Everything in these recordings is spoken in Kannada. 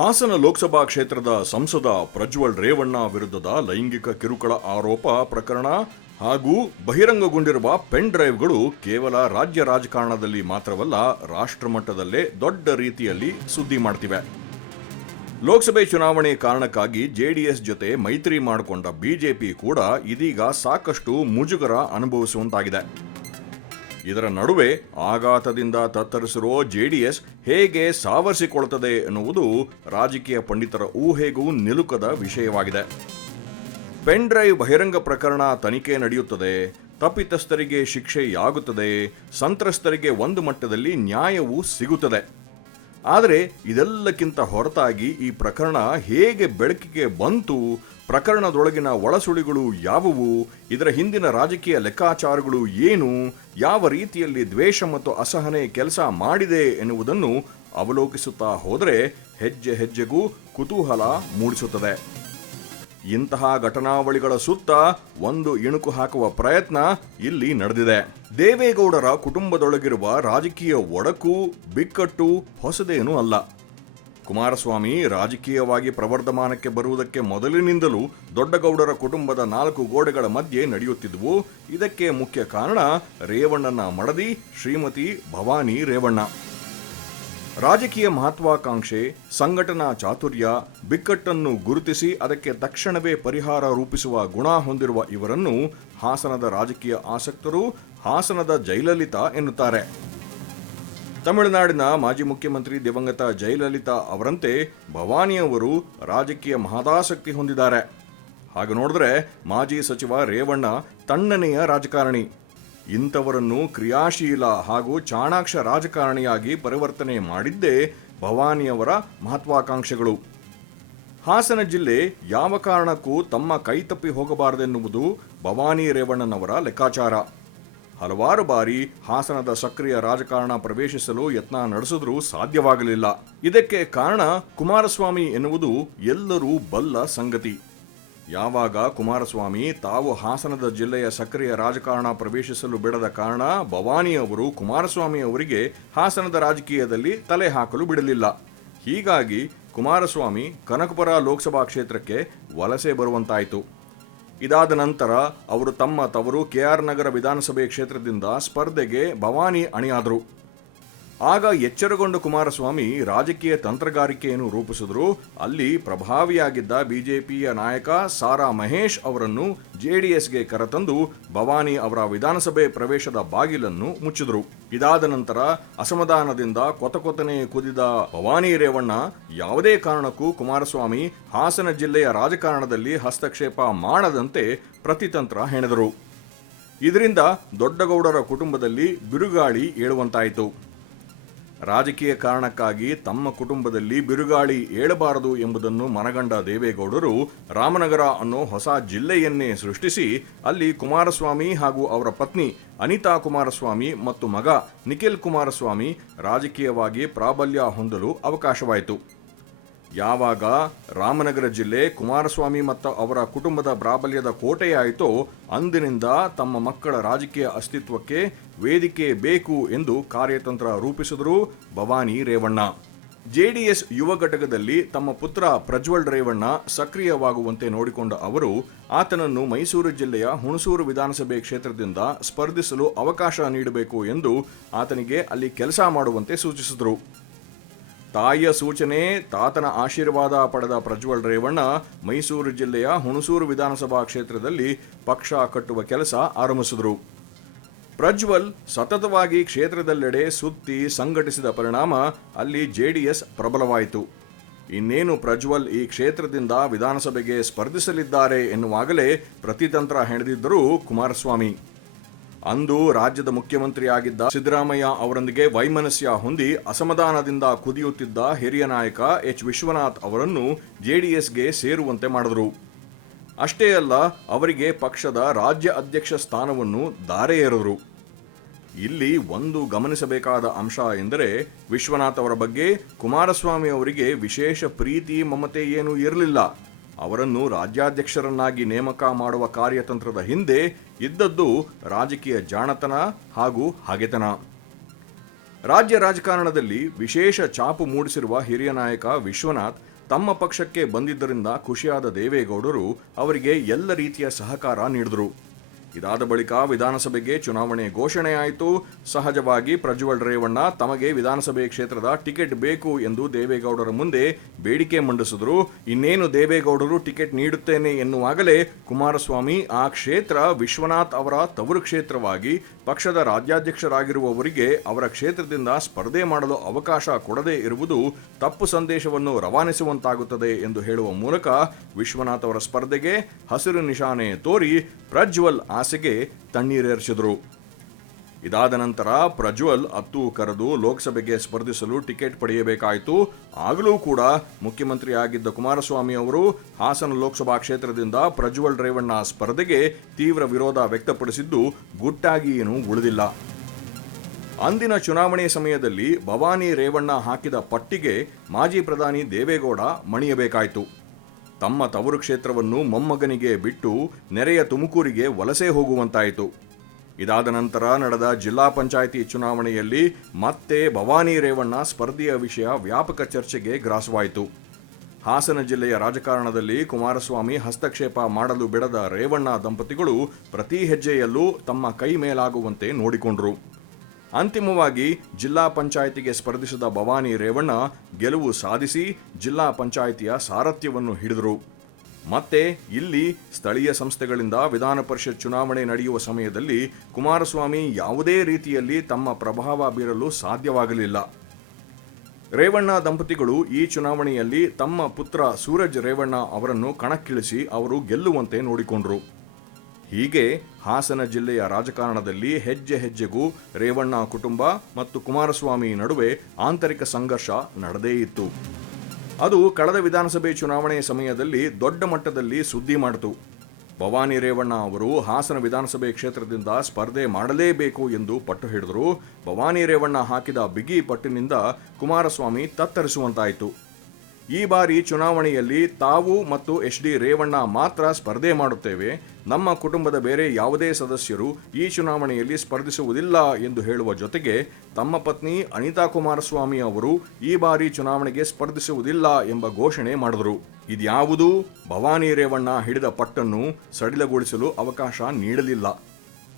ಹಾಸನ ಲೋಕಸಭಾ ಕ್ಷೇತ್ರದ ಸಂಸದ ಪ್ರಜ್ವಲ್ ರೇವಣ್ಣ ವಿರುದ್ಧದ ಲೈಂಗಿಕ ಕಿರುಕುಳ ಆರೋಪ ಪ್ರಕರಣ ಹಾಗೂ ಬಹಿರಂಗಗೊಂಡಿರುವ ಪೆನ್ ಡ್ರೈವ್ಗಳು ಕೇವಲ ರಾಜ್ಯ ರಾಜಕಾರಣದಲ್ಲಿ ಮಾತ್ರವಲ್ಲ ರಾಷ್ಟ್ರಮಟ್ಟದಲ್ಲೇ ದೊಡ್ಡ ರೀತಿಯಲ್ಲಿ ಸುದ್ದಿ ಮಾಡ್ತಿವೆ. ಲೋಕಸಭೆ ಚುನಾವಣೆ ಕಾರಣಕ್ಕಾಗಿ ಜೆಡಿಎಸ್ ಜೊತೆ ಮೈತ್ರಿ ಮಾಡಿಕೊಂಡ ಬಿಜೆಪಿ ಕೂಡ ಇದೀಗ ಸಾಕಷ್ಟು ಮುಜುಗರ ಅನುಭವಿಸುವಂತಾಗಿದೆ. ಇದರ ನಡುವೆ ಆಘಾತದಿಂದ ತತ್ತರಿಸಿರುವ ಜೆಡಿಎಸ್ ಹೇಗೆ ಸಾವರಿಸಿಕೊಳ್ಳುತ್ತದೆ ಎನ್ನುವುದು ರಾಜಕೀಯ ಪಂಡಿತರ ಊಹೆಗೂ ನಿಲುಕದ ವಿಷಯವಾಗಿದೆ. ಪೆನ್ ಡ್ರೈವ್ ಬಹಿರಂಗ ಪ್ರಕರಣ ತನಿಖೆ ನಡೆಯುತ್ತದೆ. ತಪ್ಪಿತಸ್ಥರಿಗೆ ಶಿಕ್ಷೆಯಾಗುತ್ತದೆ. ಸಂತ್ರಸ್ತರಿಗೆ ಒಂದು ಮಟ್ಟದಲ್ಲಿ ನ್ಯಾಯವು ಸಿಗುತ್ತದೆ. ಆದರೆ ಇದೆಲ್ಲಕ್ಕಿಂತ ಹೊರತಾಗಿ ಈ ಪ್ರಕರಣ ಹೇಗೆ ಬೆಳಕಿಗೆ ಬಂತು, ಪ್ರಕರಣದೊಳಗಿನ ಒಳಸುಳಿಗಳು ಯಾವುವು, ಇದರ ಹಿಂದಿನ ರಾಜಕೀಯ ಲೆಕ್ಕಾಚಾರಗಳು ಏನು, ಯಾವ ರೀತಿಯಲ್ಲಿ ದ್ವೇಷ ಮತ್ತು ಅಸಹನೆ ಕೆಲಸ ಮಾಡಿದೆ ಎನ್ನುವುದನ್ನು ಅವಲೋಕಿಸುತ್ತಾ ಹೋದರೆ ಹೆಜ್ಜೆ ಹೆಜ್ಜೆಗೂ ಕುತೂಹಲ ಮೂಡಿಸುತ್ತದೆ. ಇಂತಹ ಘಟನಾವಳಿಗಳ ಸುತ್ತ ಒಂದು ಇಣುಕು ಹಾಕುವ ಪ್ರಯತ್ನ ಇಲ್ಲಿ ನಡೆದಿದೆ. ದೇವೇಗೌಡರ ಕುಟುಂಬದೊಳಗಿರುವ ರಾಜಕೀಯ ಒಡಕು, ಬಿಕ್ಕಟ್ಟು ಹೊಸದೇನೂ ಅಲ್ಲ. ಕುಮಾರಸ್ವಾಮಿ ರಾಜಕೀಯವಾಗಿ ಪ್ರವರ್ಧಮಾನಕ್ಕೆ ಬರುವುದಕ್ಕೆ ಮೊದಲಿನಿಂದಲೂ ದೊಡ್ಡಗೌಡರ ಕುಟುಂಬದ ನಾಲ್ಕು ಗೋಡೆಗಳ ಮಧ್ಯೆ ನಡೆಯುತ್ತಿದ್ದವು ಇದಕ್ಕೆ ಮುಖ್ಯ ಕಾರಣ ರೇವಣ್ಣನ ಮಡದಿ ಶ್ರೀಮತಿ ಭವಾನಿ ರೇವಣ್ಣ. ರಾಜಕೀಯ ಮಹತ್ವಾಕಾಂಕ್ಷೆ, ಸಂಘಟನಾ ಚಾತುರ್ಯ, ಬಿಕ್ಕಟ್ಟನ್ನು ಗುರುತಿಸಿ ಅದಕ್ಕೆ ತಕ್ಷಣವೇ ಪರಿಹಾರ ರೂಪಿಸುವ ಗುಣ ಹೊಂದಿರುವ ಇವರನ್ನು ಹಾಸನದ ರಾಜಕೀಯ ಆಸಕ್ತರು ಹಾಸನದ ಜಯಲಲಿತಾ ಎನ್ನುತ್ತಾರೆ. ತಮಿಳುನಾಡಿನ ಮಾಜಿ ಮುಖ್ಯಮಂತ್ರಿ ದಿವಂಗತ ಜಯಲಲಿತಾ ಅವರಂತೆ ಭವಾನಿಯವರು ರಾಜಕೀಯ ಮಹದಾಸಕ್ತಿ ಹೊಂದಿದ್ದಾರೆ. ಹಾಗೆ ನೋಡಿದ್ರೆ ಮಾಜಿ ಸಚಿವ ರೇವಣ್ಣ ತಣ್ಣನೆಯ ರಾಜಕಾರಣಿ. ಇಂಥವರನ್ನು ಕ್ರಿಯಾಶೀಲ ಹಾಗೂ ಚಾಣಾಕ್ಷ ರಾಜಕಾರಣಿಯಾಗಿ ಪರಿವರ್ತನೆ ಮಾಡಿದ್ದೇ ಭವಾನಿಯವರ ಮಹತ್ವಾಕಾಂಕ್ಷೆಗಳು. ಹಾಸನ ಜಿಲ್ಲೆ ಯಾವ ಕಾರಣಕ್ಕೂ ತಮ್ಮ ಕೈತಪ್ಪಿ ಹೋಗಬಾರದೆನ್ನುವುದು ಭವಾನಿ ರೇವಣ್ಣನವರ ಲೆಕ್ಕಾಚಾರ. ಹಲವಾರು ಬಾರಿ ಹಾಸನದ ಸಕ್ರಿಯ ರಾಜಕಾರಣ ಪ್ರವೇಶಿಸಲು ಯತ್ನ ನಡೆಸಿದ್ರೂ ಸಾಧ್ಯವಾಗಲಿಲ್ಲ. ಇದಕ್ಕೆ ಕಾರಣ ಕುಮಾರಸ್ವಾಮಿ ಎನ್ನುವುದು ಎಲ್ಲರೂ ಬಲ್ಲ ಸಂಗತಿ. ಯಾವಾಗ ಕುಮಾರಸ್ವಾಮಿ ತಾವು ಹಾಸನದ ಜಿಲ್ಲೆಯ ಸಕ್ರಿಯ ರಾಜಕಾರಣ ಪ್ರವೇಶಿಸಲು ಬಿಡದ ಕಾರಣ ಭವಾನಿ ಅವರು ಕುಮಾರಸ್ವಾಮಿ ಅವರಿಗೆ ಹಾಸನದ ರಾಜಕೀಯದಲ್ಲಿ ತಲೆ ಹಾಕಲು ಬಿಡಲಿಲ್ಲ. ಹೀಗಾಗಿ ಕುಮಾರಸ್ವಾಮಿ ಕನಕಪುರ ಲೋಕಸಭಾ ಕ್ಷೇತ್ರಕ್ಕೆ ವಲಸೆ ಬರುವಂತಾಯಿತು. ಇದಾದ ನಂತರ ಅವರು ತಮ್ಮ ತವರು ಕೆಆರ್ ನಗರ ವಿಧಾನಸಭೆ ಕ್ಷೇತ್ರದಿಂದ ಸ್ಪರ್ಧೆಗೆ ಭವಾನಿ ಅಣಿಯಾದರು. ಆಗ ಎಚ್ಚರಗೊಂಡ ಕುಮಾರಸ್ವಾಮಿ ರಾಜಕೀಯ ತಂತ್ರಗಾರಿಕೆಯನ್ನು ರೂಪಿಸಿದ್ರು. ಅಲ್ಲಿ ಪ್ರಭಾವಿಯಾಗಿದ್ದ ಬಿಜೆಪಿಯ ನಾಯಕ ಸಾರಾ ಮಹೇಶ್ ಅವರನ್ನು ಜೆಡಿಎಸ್ಗೆ ಕರೆತಂದು ಭವಾನಿ ಅವರ ವಿಧಾನಸಭೆ ಪ್ರವೇಶದ ಬಾಗಿಲನ್ನು ಮುಚ್ಚಿದರು. ಇದಾದ ನಂತರ ಅಸಮಾಧಾನದಿಂದ ಕೊತಕೊತನೆ ಕುದಿದ ಭವಾನಿ ರೇವಣ್ಣ ಯಾವುದೇ ಕಾರಣಕ್ಕೂ ಕುಮಾರಸ್ವಾಮಿ ಹಾಸನ ಜಿಲ್ಲೆಯ ರಾಜಕಾರಣದಲ್ಲಿ ಹಸ್ತಕ್ಷೇಪ ಮಾಡದಂತೆ ಪ್ರತಿತಂತ್ರ ಹೆಣೆದರು. ಇದರಿಂದ ದೊಡ್ಡಗೌಡರ ಕುಟುಂಬದಲ್ಲಿ ಬಿರುಗಾಳಿ ಏಳುವಂತಾಯಿತು. ರಾಜಕೀಯ ಕಾರಣಕ್ಕಾಗಿ ತಮ್ಮ ಕುಟುಂಬದಲ್ಲಿ ಬಿರುಗಾಳಿ ಏಳಬಾರದು ಎಂಬುದನ್ನು ಮನಗಂಡ ದೇವೇಗೌಡರು ರಾಮನಗರ ಅನ್ನೋ ಹೊಸ ಜಿಲ್ಲೆಯನ್ನೇ ಸೃಷ್ಟಿಸಿ ಅಲ್ಲಿ ಕುಮಾರಸ್ವಾಮಿ ಹಾಗೂ ಅವರ ಪತ್ನಿ ಅನಿತಾ ಕುಮಾರಸ್ವಾಮಿ ಮತ್ತು ಮಗ ನಿಖಿಲ್ ಕುಮಾರಸ್ವಾಮಿ ರಾಜಕೀಯವಾಗಿ ಪ್ರಾಬಲ್ಯ ಹೊಂದಲು ಅವಕಾಶವಾಯಿತು. ಯಾವಾಗ ರಾಮನಗರ ಜಿಲ್ಲೆ ಕುಮಾರಸ್ವಾಮಿ ಮತ್ತು ಅವರ ಕುಟುಂಬದ ಪ್ರಾಬಲ್ಯದ ಕೋಟೆಯಾಯಿತೋ ಅಂದಿನಿಂದ ತಮ್ಮ ಮಕ್ಕಳ ರಾಜಕೀಯ ಅಸ್ತಿತ್ವಕ್ಕೆ ವೇದಿಕೆ ಬೇಕು ಎಂದು ಕಾರ್ಯತಂತ್ರ ರೂಪಿಸಿದರು ಭವಾನಿ ರೇವಣ್ಣ. ಜೆಡಿಎಸ್ ಯುವ ಘಟಕದಲ್ಲಿ ತಮ್ಮ ಪುತ್ರ ಪ್ರಜ್ವಲ್ ರೇವಣ್ಣ ಸಕ್ರಿಯವಾಗುವಂತೆ ನೋಡಿಕೊಂಡ ಅವರು ಆತನನ್ನು ಮೈಸೂರು ಜಿಲ್ಲೆಯ ಹುಣಸೂರು ವಿಧಾನಸಭೆ ಕ್ಷೇತ್ರದಿಂದ ಸ್ಪರ್ಧಿಸಲು ಅವಕಾಶ ನೀಡಬೇಕು ಎಂದು ಆತನಿಗೆ ಅಲ್ಲಿ ಕೆಲಸ ಮಾಡುವಂತೆ ಸೂಚಿಸಿದರು. ತಾಯಿಯ ಸೂಚನೆ, ತಾತನ ಆಶೀರ್ವಾದ ಪಡೆದ ಪ್ರಜ್ವಲ್ ರೇವಣ್ಣ ಮೈಸೂರು ಜಿಲ್ಲೆಯ ಹುಣಸೂರು ವಿಧಾನಸಭಾ ಕ್ಷೇತ್ರದಲ್ಲಿ ಪಕ್ಷ ಕಟ್ಟುವ ಕೆಲಸ ಆರಂಭಿಸಿದರು. ಪ್ರಜ್ವಲ್ ಸತತವಾಗಿ ಕ್ಷೇತ್ರದೆಲ್ಲೆಡೆ ಸುತ್ತಿ ಸಂಘಟಿಸಿದ ಪರಿಣಾಮ ಅಲ್ಲಿ ಜೆಡಿಎಸ್ ಪ್ರಬಲವಾಯಿತು. ಇನ್ನೇನು ಪ್ರಜ್ವಲ್ ಈ ಕ್ಷೇತ್ರದಿಂದ ವಿಧಾನಸಭೆಗೆ ಸ್ಪರ್ಧಿಸಲಿದ್ದಾರೆ ಎನ್ನುವಾಗಲೇ ಪ್ರತಿತಂತ್ರ ಹೆಣೆದಿದ್ದರು ಕುಮಾರಸ್ವಾಮಿ. ಅಂದು ರಾಜ್ಯದ ಮುಖ್ಯಮಂತ್ರಿಯಾಗಿದ್ದ ಸಿದ್ದರಾಮಯ್ಯ ಅವರೊಂದಿಗೆ ವೈಮನಸ್ಯ ಹೊಂದಿ ಅಸಮಾಧಾನದಿಂದ ಕುದಿಯುತ್ತಿದ್ದ ಹಿರಿಯ ನಾಯಕ ಎಚ್. ವಿಶ್ವನಾಥ್ ಅವರನ್ನು ಜೆಡಿಎಸ್ಗೆ ಸೇರುವಂತೆ ಮಾಡಿದರು. ಅಷ್ಟೇ ಅಲ್ಲ, ಅವರಿಗೆ ಪಕ್ಷದ ರಾಜ್ಯ ಅಧ್ಯಕ್ಷ ಸ್ಥಾನವನ್ನು ದಾರೆ ಎರೆದರು. ಇಲ್ಲಿ ಒಂದು ಗಮನಿಸಬೇಕಾದ ಅಂಶ ಎಂದರೆ ವಿಶ್ವನಾಥ್ ಅವರ ಬಗ್ಗೆ ಕುಮಾರಸ್ವಾಮಿ ಅವರಿಗೆ ವಿಶೇಷ ಪ್ರೀತಿ, ಮಮತೆ ಏನೂ ಇರಲಿಲ್ಲ. ಅವರನ್ನು ರಾಜ್ಯಾಧ್ಯಕ್ಷರನ್ನಾಗಿ ನೇಮಕ ಮಾಡುವ ಕಾರ್ಯತಂತ್ರದ ಹಿಂದೆ ಇದ್ದದ್ದು ರಾಜಕೀಯ ಜಾಣತನ ಹಾಗೂ ಹಾಗೆತನ. ರಾಜ್ಯ ರಾಜಕಾರಣದಲ್ಲಿ ವಿಶೇಷ ಚಾಪು ಮೂಡಿಸಿರುವ ಹಿರಿಯ ನಾಯಕ ವಿಶ್ವನಾಥ್ ತಮ್ಮ ಪಕ್ಷಕ್ಕೆ ಬಂದಿದ್ದರಿಂದ ಖುಷಿಯಾದ ದೇವೇಗೌಡರು ಅವರಿಗೆ ಎಲ್ಲ ರೀತಿಯ ಸಹಕಾರ ನೀಡಿದರು. ಇದಾದ ಬಳಿಕ ವಿಧಾನಸಭೆಗೆ ಚುನಾವಣೆ ಘೋಷಣೆಯಾಯಿತು ಸಹಜವಾಗಿ ಪ್ರಜ್ವಲ್ ರೇವಣ್ಣ ತಮಗೆ ವಿಧಾನಸಭೆ ಕ್ಷೇತ್ರದ ಟಿಕೆಟ್ ಬೇಕು ಎಂದು ದೇವೇಗೌಡರ ಮುಂದೆ ಬೇಡಿಕೆ ಮಂಡಿಸಿದ್ರು. ಇನ್ನೇನು ದೇವೇಗೌಡರು ಟಿಕೆಟ್ ನೀಡುತ್ತೇನೆ ಎನ್ನುವಾಗಲೇ ಕುಮಾರಸ್ವಾಮಿ ಆ ಕ್ಷೇತ್ರ ವಿಶ್ವನಾಥ್ ಅವರ ತವರು ಕ್ಷೇತ್ರವಾಗಿ ಪಕ್ಷದ ರಾಜ್ಯಾಧ್ಯಕ್ಷರಾಗಿರುವವರಿಗೆ ಅವರ ಕ್ಷೇತ್ರದಿಂದ ಸ್ಪರ್ಧೆ ಮಾಡಲು ಅವಕಾಶ ಕೊಡದೇ ಇರುವುದು ತಪ್ಪು ಸಂದೇಶವನ್ನು ರವಾನಿಸುವಂತಾಗುತ್ತದೆ ಎಂದು ಹೇಳುವ ಮೂಲಕ ವಿಶ್ವನಾಥ್ ಅವರ ಸ್ಪರ್ಧೆಗೆ ಹಸಿರು ನಿಶಾನೆ ತೋರಿ ಪ್ರಜ್ವಲ್ ಆಸೆಗೆ ತಣ್ಣೀರೇರಿಸಿದರು ಇದಾದ ನಂತರ ಪ್ರಜ್ವಲ್ ಅತ್ತು ಕರೆದು ಲೋಕಸಭೆಗೆ ಸ್ಪರ್ಧಿಸಲು ಟಿಕೆಟ್ ಪಡೆಯಬೇಕಾಯಿತು. ಆಗಲೂ ಕೂಡ ಮುಖ್ಯಮಂತ್ರಿ ಆಗಿದ್ದ ಕುಮಾರಸ್ವಾಮಿ ಅವರು ಹಾಸನ ಲೋಕಸಭಾ ಕ್ಷೇತ್ರದಿಂದ ಪ್ರಜ್ವಲ್ ರೇವಣ್ಣ ಸ್ಪರ್ಧೆಗೆ ತೀವ್ರ ವಿರೋಧ ವ್ಯಕ್ತಪಡಿಸಿದ್ದು ಗುಟ್ಟಾಗಿ ಏನೂ ಉಳಿದಿಲ್ಲ. ಅಂದಿನ ಚುನಾವಣೆ ಸಮಯದಲ್ಲಿ ಭವಾನಿ ರೇವಣ್ಣ ಹಾಕಿದ ಪಟ್ಟಿಗೆ ಮಾಜಿ ಪ್ರಧಾನಿ ದೇವೇಗೌಡ ಮಣಿಯಬೇಕಾಯಿತು. ತಮ್ಮ ತವರು ಕ್ಷೇತ್ರವನ್ನು ಮೊಮ್ಮಗನಿಗೆ ಬಿಟ್ಟು ನೆರೆಯ ತುಮಕೂರಿಗೆ ವಲಸೆ ಹೋಗುವಂತಾಯಿತು. ಇದಾದ ನಂತರ ನಡೆದ ಜಿಲ್ಲಾ ಪಂಚಾಯಿತಿ ಚುನಾವಣೆಯಲ್ಲಿ ಮತ್ತೆ ಭವಾನಿ ರೇವಣ್ಣ ಸ್ಪರ್ಧೆಯ ವಿಷಯ ವ್ಯಾಪಕ ಚರ್ಚೆಗೆ ಗ್ರಾಸವಾಯಿತು. ಹಾಸನ ಜಿಲ್ಲೆಯ ರಾಜಕಾರಣದಲ್ಲಿ ಕುಮಾರಸ್ವಾಮಿ ಹಸ್ತಕ್ಷೇಪ ಮಾಡಲು ಬಿಡದ ರೇವಣ್ಣ ದಂಪತಿಗಳು ಪ್ರತಿ ಹೆಜ್ಜೆಯಲ್ಲೂ ತಮ್ಮ ಕೈ ಮೇಲಾಗುವಂತೆ ನೋಡಿಕೊಂಡರು. ಅಂತಿಮವಾಗಿ ಜಿಲ್ಲಾ ಪಂಚಾಯಿತಿಗೆ ಸ್ಪರ್ಧಿಸಿದ ಭವಾನಿ ರೇವಣ್ಣ ಗೆಲುವು ಸಾಧಿಸಿ ಜಿಲ್ಲಾ ಪಂಚಾಯಿತಿಯ ಸಾರಥ್ಯವನ್ನು ಹಿಡಿದರು. ಮತ್ತೆ ಇಲ್ಲಿ ಸ್ಥಳೀಯ ಸಂಸ್ಥೆಗಳಿಂದ ವಿಧಾನ ಪರಿಷತ್ ಚುನಾವಣೆ ನಡೆಯುವ ಸಮಯದಲ್ಲಿ ಕುಮಾರಸ್ವಾಮಿ ಯಾವುದೇ ರೀತಿಯಲ್ಲಿ ತಮ್ಮ ಪ್ರಭಾವ ಬೀರಲು ಸಾಧ್ಯವಾಗಲಿಲ್ಲ. ರೇವಣ್ಣ ದಂಪತಿಗಳು ಈ ಚುನಾವಣೆಯಲ್ಲಿ ತಮ್ಮ ಪುತ್ರ ಸೂರಜ್ ರೇವಣ್ಣ ಅವರನ್ನು ಕಣಕ್ಕಿಳಿಸಿ ಅವರು ಗೆಲ್ಲುವಂತೆ ನೋಡಿಕೊಂಡರು. ಹೀಗೆ ಹಾಸನ ಜಿಲ್ಲೆಯ ರಾಜಕಾರಣದಲ್ಲಿ ಹೆಜ್ಜೆ ಹೆಜ್ಜೆಗೂ ರೇವಣ್ಣ ಕುಟುಂಬ ಮತ್ತು ಕುಮಾರಸ್ವಾಮಿ ನಡುವೆ ಆಂತರಿಕ ಸಂಘರ್ಷ ನಡೆದೇ ಇತ್ತು. ಅದು ಕಳೆದ ವಿಧಾನಸಭೆ ಚುನಾವಣೆಯ ಸಮಯದಲ್ಲಿ ದೊಡ್ಡ ಮಟ್ಟದಲ್ಲಿ ಸುದ್ದಿ ಮಾಡಿತು. ಭವಾನಿ ರೇವಣ್ಣ ಅವರು ಹಾಸನ ವಿಧಾನಸಭೆ ಕ್ಷೇತ್ರದಿಂದ ಸ್ಪರ್ಧೆ ಮಾಡಲೇಬೇಕು ಎಂದು ಪಟ್ಟು ಹಿಡಿದರು. ಭವಾನಿ ರೇವಣ್ಣ ಹಾಕಿದ ಬಿಗಿ ಪಟ್ಟಿನಿಂದ ಕುಮಾರಸ್ವಾಮಿ ತತ್ತರಿಸುವಂತಾಯಿತು. ಈ ಬಾರಿ ಚುನಾವಣೆಯಲ್ಲಿ ತಾವು ಮತ್ತು ಎಚ್ ಡಿ ರೇವಣ್ಣ ಮಾತ್ರ ಸ್ಪರ್ಧೆ ಮಾಡುತ್ತೇವೆ. ನಮ್ಮ ಕುಟುಂಬದ ಬೇರೆ ಯಾವುದೇ ಸದಸ್ಯರು ಈ ಚುನಾವಣೆಯಲ್ಲಿ ಸ್ಪರ್ಧಿಸುವುದಿಲ್ಲ ಎಂದು ಹೇಳುವ ಜೊತೆಗೆ ತಮ್ಮ ಪತ್ನಿ ಅನಿತಾ ಕುಮಾರಸ್ವಾಮಿ ಅವರು ಈ ಬಾರಿ ಚುನಾವಣೆಗೆ ಸ್ಪರ್ಧಿಸುವುದಿಲ್ಲ ಎಂಬ ಘೋಷಣೆ ಮಾಡಿದರು. ಇದ್ಯಾವುದೂ? ಭವಾನಿ ರೇವಣ್ಣ ಹಿಡಿದ ಪಟ್ಟನ್ನು ಸಡಿಲಗೊಳಿಸಲು ಅವಕಾಶ ನೀಡಲಿಲ್ಲ.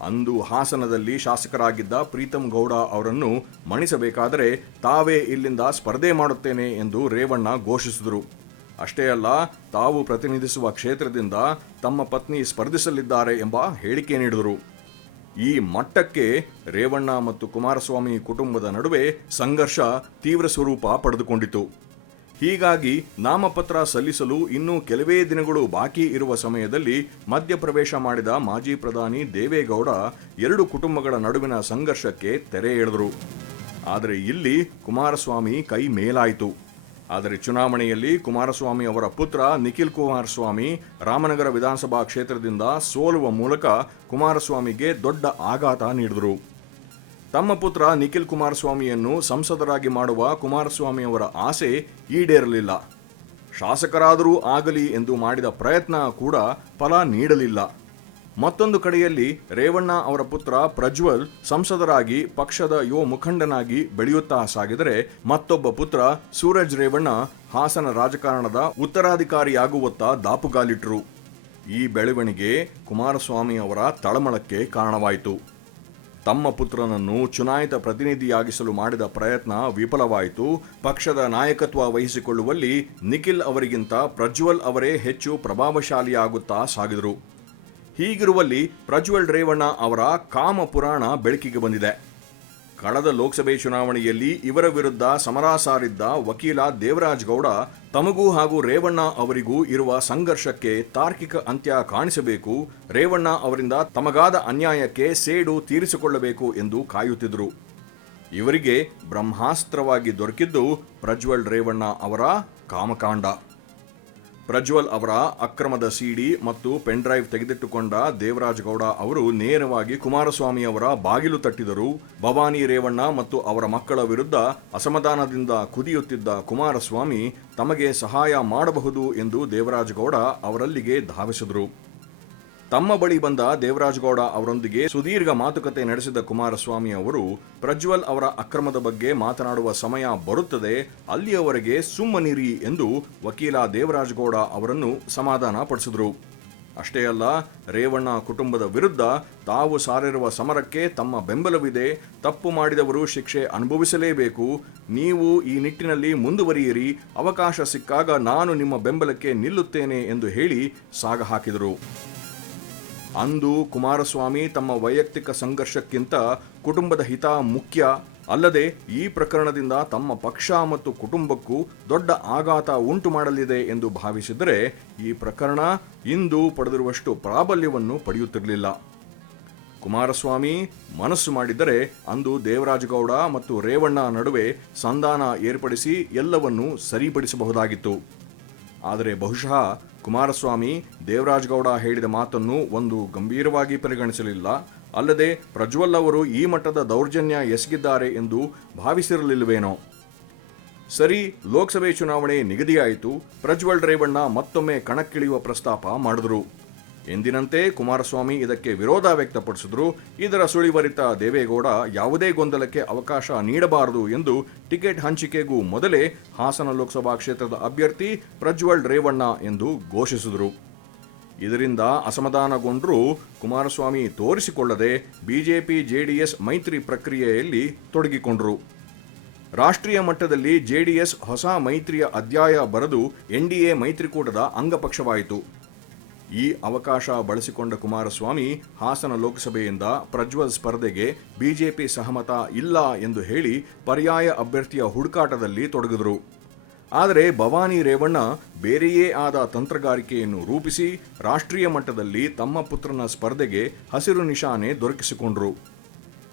ಅಂದು ಹಾಸನದಲ್ಲಿ ಶಾಸಕರಾಗಿದ್ದ ಪ್ರೀತಂ ಗೌಡ ಅವರನ್ನು ಮಣಿಸಬೇಕಾದರೆ ತಾವೇ ಇಲ್ಲಿಂದ ಸ್ಪರ್ಧೆ ಮಾಡುತ್ತೇನೆ ಎಂದು ರೇವಣ್ಣ ಘೋಷಿಸಿದರು. ಅಷ್ಟೇ ಅಲ್ಲ, ತಾವು ಪ್ರತಿನಿಧಿಸುವ ಕ್ಷೇತ್ರದಿಂದ ತಮ್ಮ ಪತ್ನಿ ಸ್ಪರ್ಧಿಸಲಿದ್ದಾರೆ ಎಂಬ ಹೇಳಿಕೆ ನೀಡಿದರು. ಈ ಮಟ್ಟಕ್ಕೆ ರೇವಣ್ಣ ಮತ್ತು ಕುಮಾರಸ್ವಾಮಿ ಕುಟುಂಬದ ನಡುವೆ ಸಂಘರ್ಷ ತೀವ್ರ ಸ್ವರೂಪ ಪಡೆದುಕೊಂಡಿತು. ಹೀಗಾಗಿ ನಾಮಪತ್ರ ಸಲ್ಲಿಸಲು ಇನ್ನೂ ಕೆಲವೇ ದಿನಗಳು ಬಾಕಿ ಇರುವ ಸಮಯದಲ್ಲಿ ಮಧ್ಯಪ್ರವೇಶ ಮಾಡಿದ ಮಾಜಿ ಪ್ರಧಾನಿ ದೇವೇಗೌಡ ಎರಡು ಕುಟುಂಬಗಳ ನಡುವಿನ ಸಂಘರ್ಷಕ್ಕೆ ತೆರೆ ಎಳೆದರು. ಆದರೆ ಇಲ್ಲಿ ಕುಮಾರಸ್ವಾಮಿ ಕೈ ಮೇಲಾಯಿತು. ಆದರೆ ಚುನಾವಣೆಯಲ್ಲಿ ಕುಮಾರಸ್ವಾಮಿ ಅವರ ಪುತ್ರ ನಿಖಿಲ್ ಕುಮಾರಸ್ವಾಮಿ ರಾಮನಗರ ವಿಧಾನಸಭಾ ಕ್ಷೇತ್ರದಿಂದ ಸೋಲುವ ಮೂಲಕ ಕುಮಾರಸ್ವಾಮಿಗೆ ದೊಡ್ಡ ಆಘಾತ ನೀಡಿದರು. ತಮ್ಮ ಪುತ್ರ ನಿಖಿಲ್ ಕುಮಾರಸ್ವಾಮಿಯನ್ನು ಸಂಸದರಾಗಿ ಮಾಡುವ ಕುಮಾರಸ್ವಾಮಿ ಅವರ ಆಸೆ ಈಡೇರಲಿಲ್ಲ. ಶಾಸಕರಾದರೂ ಆಗಲಿ ಎಂದು ಮಾಡಿದ ಪ್ರಯತ್ನ ಕೂಡ ಫಲ ನೀಡಲಿಲ್ಲ. ಮತ್ತೊಂದು ಕಡೆಯಲ್ಲಿ ರೇವಣ್ಣ ಅವರ ಪುತ್ರ ಪ್ರಜ್ವಲ್ ಸಂಸದರಾಗಿ ಪಕ್ಷದ ಯುವ ಮುಖಂಡನಾಗಿ ಬೆಳೆಯುತ್ತಾ ಸಾಗಿದರೆ ಮತ್ತೊಬ್ಬ ಪುತ್ರ ಸೂರಜ್ ರೇವಣ್ಣ ಹಾಸನ ರಾಜಕಾರಣದ ಉತ್ತರಾಧಿಕಾರಿಯಾಗುವತ್ತ ದಾಪುಗಾಲಿಟ್ರು. ಈ ಬೆಳವಣಿಗೆ ಕುಮಾರಸ್ವಾಮಿ ಅವರ ತಳಮಳಕ್ಕೆ ಕಾರಣವಾಯಿತು. ತಮ್ಮ ಪುತ್ರನನ್ನು ಚುನಾಯಿತ ಪ್ರತಿನಿಧಿಯಾಗಿಸಲು ಮಾಡಿದ ಪ್ರಯತ್ನ ವಿಫಲವಾಯಿತು. ಪಕ್ಷದ ನಾಯಕತ್ವ ವಹಿಸಿಕೊಳ್ಳುವಲ್ಲಿ ನಿಖಿಲ್ ಅವರಿಗಿಂತ ಪ್ರಜ್ವಲ್ ಅವರೇ ಹೆಚ್ಚು ಪ್ರಭಾವಶಾಲಿಯಾಗುತ್ತಾ ಸಾಗಿದರು. ಹೀಗಿರುವಲ್ಲಿ ಪ್ರಜ್ವಲ್ ರೇವಣ್ಣ ಅವರ ಕಾಮ ಪುರಾಣ ಬೆಳಕಿಗೆ ಬಂದಿದೆ. ಕಳೆದ ಲೋಕಸಭೆ ಚುನಾವಣೆಯಲ್ಲಿ ಇವರ ವಿರುದ್ಧ ಸಮರ ಸಾರಿದ್ದ ವಕೀಲ ದೇವರಾಜ್ ಗೌಡ ತಮಗೂ ಹಾಗೂ ರೇವಣ್ಣ ಅವರಿಗೂ ಇರುವ ಸಂಘರ್ಷಕ್ಕೆ ತಾರ್ಕಿಕ ಅಂತ್ಯ ಕಾಣಿಸಬೇಕು. ರೇವಣ್ಣ ಅವರಿಂದ ತಮಗಾದ ಅನ್ಯಾಯಕ್ಕೆ ಸೇಡು ತೀರಿಸಿಕೊಳ್ಳಬೇಕು ಎಂದು ಕಾಯುತ್ತಿದ್ದರು ಇವರಿಗೆ ಬ್ರಹ್ಮಾಸ್ತ್ರವಾಗಿ ದೊರಕಿದ್ದು ಪ್ರಜ್ವಲ್ ರೇವಣ್ಣ ಅವರ ಕಾಮಕಾಂಡ. ಪ್ರಜ್ವಲ್ ಅವರ ಅಕ್ರಮದ ಸಿಡಿ ಮತ್ತು ಪೆನ್ ಡ್ರೈವ್ ತೆಗೆದಿಟ್ಟುಕೊಂಡ ದೇವರಾಜಗೌಡ ಅವರು ನೇರವಾಗಿ ಕುಮಾರಸ್ವಾಮಿ ಅವರ ಬಾಗಿಲು ತಟ್ಟಿದರು. ಭವಾನಿ ರೇವಣ್ಣ ಮತ್ತು ಅವರ ಮಕ್ಕಳ ವಿರುದ್ಧ ಅಸಮಾಧಾನದಿಂದ ಕುದಿಯುತ್ತಿದ್ದ ಕುಮಾರಸ್ವಾಮಿ ತಮಗೆ ಸಹಾಯ ಮಾಡಬಹುದು ಎಂದು ದೇವರಾಜಗೌಡ ಅವರಲ್ಲಿಗೆ ಧಾವಿಸಿದರು. ತಮ್ಮ ಬಳಿ ಬಂದ ದೇವರಾಜಗೌಡ ಅವರೊಂದಿಗೆ ಸುದೀರ್ಘ ಮಾತುಕತೆ ನಡೆಸಿದ ಕುಮಾರಸ್ವಾಮಿ ಅವರು, ಪ್ರಜ್ವಲ್ ಅವರ ಅಕ್ರಮದ ಬಗ್ಗೆ ಮಾತನಾಡುವ ಸಮಯ ಬರುತ್ತದೆ, ಅಲ್ಲಿಯವರೆಗೆ ಸುಮ್ಮನಿರಿ ಎಂದು ವಕೀಲ ದೇವರಾಜಗೌಡ ಅವರನ್ನು ಸಮಾಧಾನ ಪಡಿಸಿದರು. ಅಷ್ಟೇ ಅಲ್ಲ, ರೇವಣ್ಣ ಕುಟುಂಬದ ವಿರುದ್ಧ ತಾವು ಸಾರಿರುವ ಸಮರಕ್ಕೆ ತಮ್ಮ ಬೆಂಬಲವಿದೆ, ತಪ್ಪು ಮಾಡಿದವರು ಶಿಕ್ಷೆ ಅನುಭವಿಸಲೇಬೇಕು, ನೀವು ಈ ನಿಟ್ಟಿನಲ್ಲಿ ಮುಂದುವರಿಯಿರಿ, ಅವಕಾಶ ಸಿಕ್ಕಾಗ ನಾನು ನಿಮ್ಮ ಬೆಂಬಲಕ್ಕೆ ನಿಲ್ಲುತ್ತೇನೆ ಎಂದು ಹೇಳಿ ಸಾಗ ಹಾಕಿದರು ಅಂದು ಕುಮಾರಸ್ವಾಮಿ ತಮ್ಮ ವೈಯಕ್ತಿಕ ಸಂಘರ್ಷಕ್ಕಿಂತ ಕುಟುಂಬದ ಹಿತ ಮುಖ್ಯ. ಅಲ್ಲದೆ ಈ ಪ್ರಕರಣದಿಂದ ತಮ್ಮ ಪಕ್ಷ ಮತ್ತು ಕುಟುಂಬಕ್ಕೂ ದೊಡ್ಡ ಆಘಾತ ಉಂಟು ಮಾಡಲಿದೆ ಎಂದು ಭಾವಿಸಿದರೆ ಈ ಪ್ರಕರಣ ಇಂದು ಪಡೆದಿರುವಷ್ಟು ಪ್ರಾಬಲ್ಯವನ್ನು ಪಡೆಯುತ್ತಿರಲಿಲ್ಲ. ಕುಮಾರಸ್ವಾಮಿ ಮನಸ್ಸು ಮಾಡಿದರೆ ಅಂದು ದೇವರಾಜಗೌಡ ಮತ್ತು ರೇವಣ್ಣ ನಡುವೆ ಸಂಧಾನ ಏರ್ಪಡಿಸಿ ಎಲ್ಲವನ್ನೂ ಸರಿಪಡಿಸಬಹುದಾಗಿತ್ತು. ಆದರೆ ಬಹುಶಃ ಕುಮಾರಸ್ವಾಮಿ ದೇವರಾಜಗೌಡ ಹೇಳಿದ ಮಾತನ್ನು ಒಂದು ಗಂಭೀರವಾಗಿ ಪರಿಗಣಿಸಲಿಲ್ಲ. ಅಲ್ಲದೆ ಪ್ರಜ್ವಲ್ ಅವರು ಈ ಮಟ್ಟದ ದೌರ್ಜನ್ಯ ಎಸಗಿದ್ದಾರೆ ಎಂದು ಭಾವಿಸಿರಲಿಲ್ಲವೇನೋ. ಸರಿ, ಲೋಕಸಭೆ ಚುನಾವಣೆ ನಿಗದಿಯಾಯಿತು. ಪ್ರಜ್ವಲ್ ರೇವಣ್ಣ ಮತ್ತೊಮ್ಮೆ ಕಣಕ್ಕಿಳಿಯುವ ಪ್ರಸ್ತಾಪ ಮಾಡಿದ್ರು. ಎಂದಿನಂತೆ ಕುಮಾರಸ್ವಾಮಿ ಇದಕ್ಕೆ ವಿರೋಧ ವ್ಯಕ್ತಪಡಿಸಿದ್ರು ಇದರ ಸುಳಿವರಿತ ದೇವೇಗೌಡ ಯಾವುದೇ ಗೊಂದಲಕ್ಕೆ ಅವಕಾಶ ನೀಡಬಾರದು ಎಂದು ಟಿಕೆಟ್ ಹಂಚಿಕೆಗೂ ಮೊದಲೇ ಹಾಸನ ಲೋಕಸಭಾ ಕ್ಷೇತ್ರದ ಅಭ್ಯರ್ಥಿ ಪ್ರಜ್ವಲ್ ರೇವಣ್ಣ ಎಂದು ಘೋಷಿಸಿದರು. ಇದರಿಂದ ಅಸಮಾಧಾನಗೊಂಡರೂ ಕುಮಾರಸ್ವಾಮಿ ತೋರಿಸಿಕೊಳ್ಳದೆ ಬಿಜೆಪಿ, ಜೆಡಿಎಸ್ ಮೈತ್ರಿ ಪ್ರಕ್ರಿಯೆಯಲ್ಲಿ ತೊಡಗಿಕೊಂಡರು. ರಾಷ್ಟ್ರೀಯ ಮಟ್ಟದಲ್ಲಿ ಜೆಡಿಎಸ್ ಹೊಸ ಮೈತ್ರಿಯ ಅಧ್ಯಾಯ ಬರೆದು ಎನ್ಡಿಎ ಮೈತ್ರಿಕೂಟದ ಅಂಗಪಕ್ಷವಾಯಿತು. ಈ ಅವಕಾಶ ಬಳಸಿಕೊಂಡ ಕುಮಾರಸ್ವಾಮಿ ಹಾಸನ ಲೋಕಸಭೆಯಿಂದ ಪ್ರಜ್ವಲ್ ಸ್ಪರ್ಧೆಗೆ ಬಿಜೆಪಿ ಸಹಮತ ಇಲ್ಲ ಎಂದು ಹೇಳಿ ಪರ್ಯಾಯ ಅಭ್ಯರ್ಥಿಯ ಹುಡುಕಾಟದಲ್ಲಿ ತೊಡಗಿದರು. ಆದರೆ ಭವಾನಿ ರೇವಣ್ಣ ಬೇರೆಯೇ ಆದ ತಂತ್ರಗಾರಿಕೆಯನ್ನು ರೂಪಿಸಿ ರಾಷ್ಟ್ರೀಯ ಮಟ್ಟದಲ್ಲಿ ತಮ್ಮ ಪುತ್ರನ ಸ್ಪರ್ಧೆಗೆ ಹಸಿರು ನಿಶಾನೆ ದೊರಕಿಸಿಕೊಂಡರು.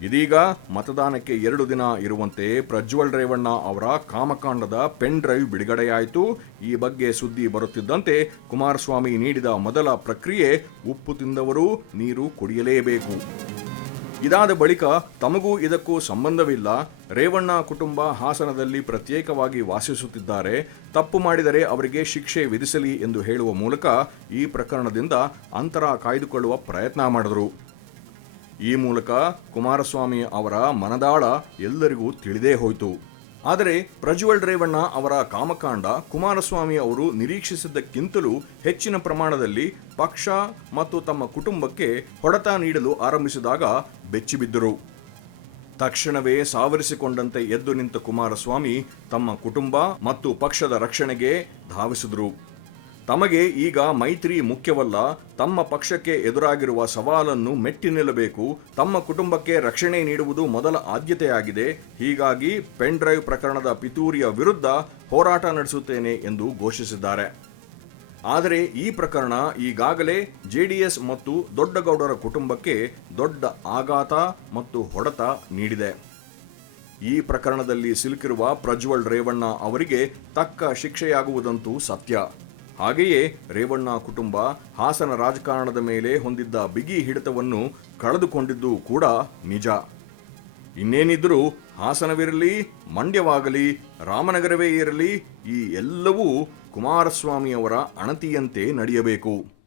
ಇದೀಗ ಮತದಾನಕ್ಕೆ ಎರಡು ದಿನ ಇರುವಂತೆ ಪ್ರಜ್ವಲ್ ರೇವಣ್ಣ ಅವರ ಕಾಮಕಾಂಡದ ಪೆನ್ ಡ್ರೈವ್ ಬಿಡುಗಡೆಯಾಯಿತು. ಈ ಬಗ್ಗೆ ಸುದ್ದಿ ಬರುತ್ತಿದ್ದಂತೆ ಕುಮಾರಸ್ವಾಮಿ ನೀಡಿದ ಮೊದಲ ಪ್ರಕ್ರಿಯೆ ಉಪ್ಪು ತಿಂದವರು ನೀರು ಕುಡಿಯಲೇಬೇಕು. ಇದಾದ ಬಳಿಕ ತಮಗೂ ಇದಕ್ಕೂ ಸಂಬಂಧವಿಲ್ಲ. ರೇವಣ್ಣ ಕುಟುಂಬ ಹಾಸನದಲ್ಲಿ ಪ್ರತ್ಯೇಕವಾಗಿ ವಾಸಿಸುತ್ತಿದ್ದಾರೆ. ತಪ್ಪು ಮಾಡಿದರೆ ಅವರಿಗೆ ಶಿಕ್ಷೆ ವಿಧಿಸಲಿ ಎಂದು ಹೇಳುವ ಮೂಲಕ ಈ ಪ್ರಕರಣದಿಂದ ಅಂತರ ಕಾಯ್ದುಕೊಳ್ಳುವ ಪ್ರಯತ್ನ ಮಾಡಿದರು. ಈ ಮೂಲಕ ಕುಮಾರಸ್ವಾಮಿ ಅವರ ಮನದಾಳ ಎಲ್ಲರಿಗೂ ತಿಳಿದೇ ಹೋಯಿತು. ಆದರೆ ಪ್ರಜ್ವಲ್ ರೇವಣ್ಣ ಅವರ ಕಾಮಕಾಂಡ ಕುಮಾರಸ್ವಾಮಿ ಅವರು ನಿರೀಕ್ಷಿಸಿದ್ದಕ್ಕಿಂತಲೂ ಹೆಚ್ಚಿನ ಪ್ರಮಾಣದಲ್ಲಿ ಪಕ್ಷ ಮತ್ತು ತಮ್ಮ ಕುಟುಂಬಕ್ಕೆ ಹೊಡೆತ ನೀಡಲು ಆರಂಭಿಸಿದಾಗ ಬೆಚ್ಚಿಬಿದ್ದರು. ತಕ್ಷಣವೇ ಸಾವರಿಸಿಕೊಂಡಂತೆ ಎದ್ದು ನಿಂತ ಕುಮಾರಸ್ವಾಮಿ ತಮ್ಮ ಕುಟುಂಬ ಮತ್ತು ಪಕ್ಷದ ರಕ್ಷಣೆಗೆ ಧಾವಿಸಿದರು. ತಮಗೆ ಈಗ ಮೈತ್ರಿ ಮುಖ್ಯವಲ್ಲ, ತಮ್ಮ ಪಕ್ಷಕ್ಕೆ ಎದುರಾಗಿರುವ ಸವಾಲನ್ನು ಮೆಟ್ಟಿ ನಿಲ್ಲಬೇಕು, ತಮ್ಮ ಕುಟುಂಬಕ್ಕೆ ರಕ್ಷಣೆ ನೀಡುವುದು ಮೊದಲ ಆದ್ಯತೆಯಾಗಿದೆ, ಹೀಗಾಗಿ ಪೆನ್ ಡ್ರೈವ್ ಪ್ರಕರಣದ ಪಿತೂರಿಯ ವಿರುದ್ಧ ಹೋರಾಟ ನಡೆಸುತ್ತೇನೆ ಎಂದು ಘೋಷಿಸಿದ್ದಾರೆ. ಆದರೆ ಈ ಪ್ರಕರಣ ಈಗಾಗಲೇ ಜೆಡಿಎಸ್ ಮತ್ತು ದೊಡ್ಡಗೌಡರ ಕುಟುಂಬಕ್ಕೆ ದೊಡ್ಡ ಆಘಾತ ಮತ್ತು ಹೊಡೆತ ನೀಡಿದೆ. ಈ ಪ್ರಕರಣದಲ್ಲಿ ಸಿಲುಕಿರುವ ಪ್ರಜ್ವಲ್ ರೇವಣ್ಣ ಅವರಿಗೆ ತಕ್ಕ ಶಿಕ್ಷೆಯಾಗುವುದಂತೂ ಸತ್ಯ. ಹಾಗೆಯೇ ರೇವಣ್ಣ ಕುಟುಂಬ ಹಾಸನ ರಾಜಕಾರಣದ ಮೇಲೆ ಹೊಂದಿದ್ದ ಬಿಗಿ ಹಿಡಿತವನ್ನು ಕಳೆದುಕೊಂಡಿದ್ದು ಕೂಡ ನಿಜ. ಇನ್ನೇನಿದ್ರೂ ಹಾಸನವಿರಲಿ, ಮಂಡ್ಯವಾಗಲಿ, ರಾಮನಗರವೇ ಇರಲಿ, ಈ ಎಲ್ಲವೂ ಕುಮಾರಸ್ವಾಮಿಯವರ ಅಣತಿಯಂತೆ ನಡೆಯಬೇಕು.